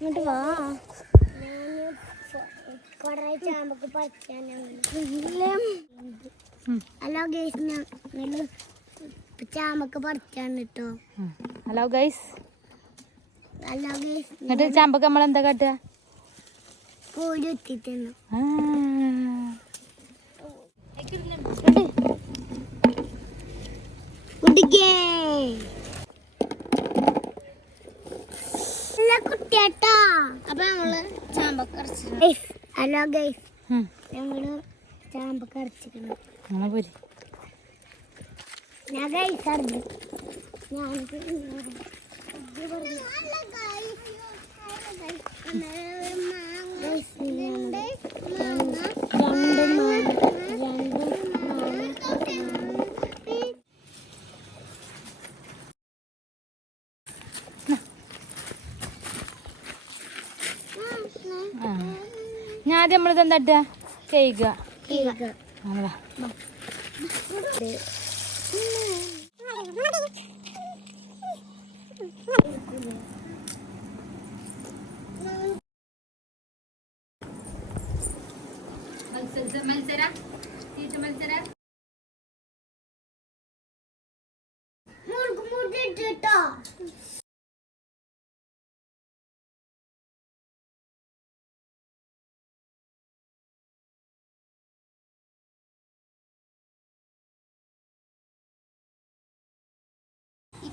ഇങ്ങോട്ട് വാ. Hello guys ഞങ്ങൾ ചാമ്പക്ക് പറിച്ചാണ് കേട്ടോ. ഹലോ ഗൈസ് ഹലോ ഗൈസ് എന്നിട്ട് ചാമ്പക്ക് നമ്മൾ എന്താ കാട്ടുക കോഴി എത്തിക്കുന്നു കുട്ടിയാട്ടാ അപ്പൊ നമ്മൾ ചാമ്പക്ക ഹലോ ഗൈസ്. ഞങ്ങൾ ചാമ്പക്ക പോരി. ഞാൻ ഗൈസ് അറിഞ്ഞു ഞാൻ ആദ്യം നമ്മളിത് എന്താ ഇട്ടുക ചെയ്യുക കേക്ക് നമ്മളാ മത്സര. മത്സര. മുറുക്ക് മുട്ടിട്ടോ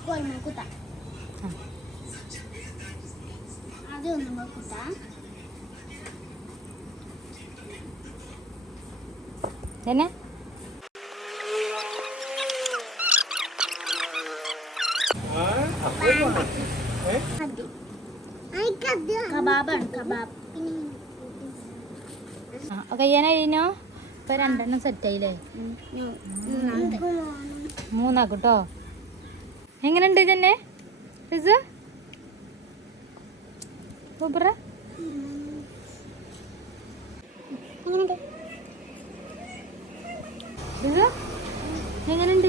കോൽമ കുത്ത അതേ കുത്ത തന്നെ കബാബാണ് കബാബ് കഴിയാനായിനോ ഇപ്പൊ രണ്ടെണ്ണം സെറ്റായില്ലേ മൂന്നാക്കും കേട്ടോ എങ്ങനെയുണ്ട് ഇതന്നെ സൂപ്പറാ എങ്ങനെയുണ്ട്?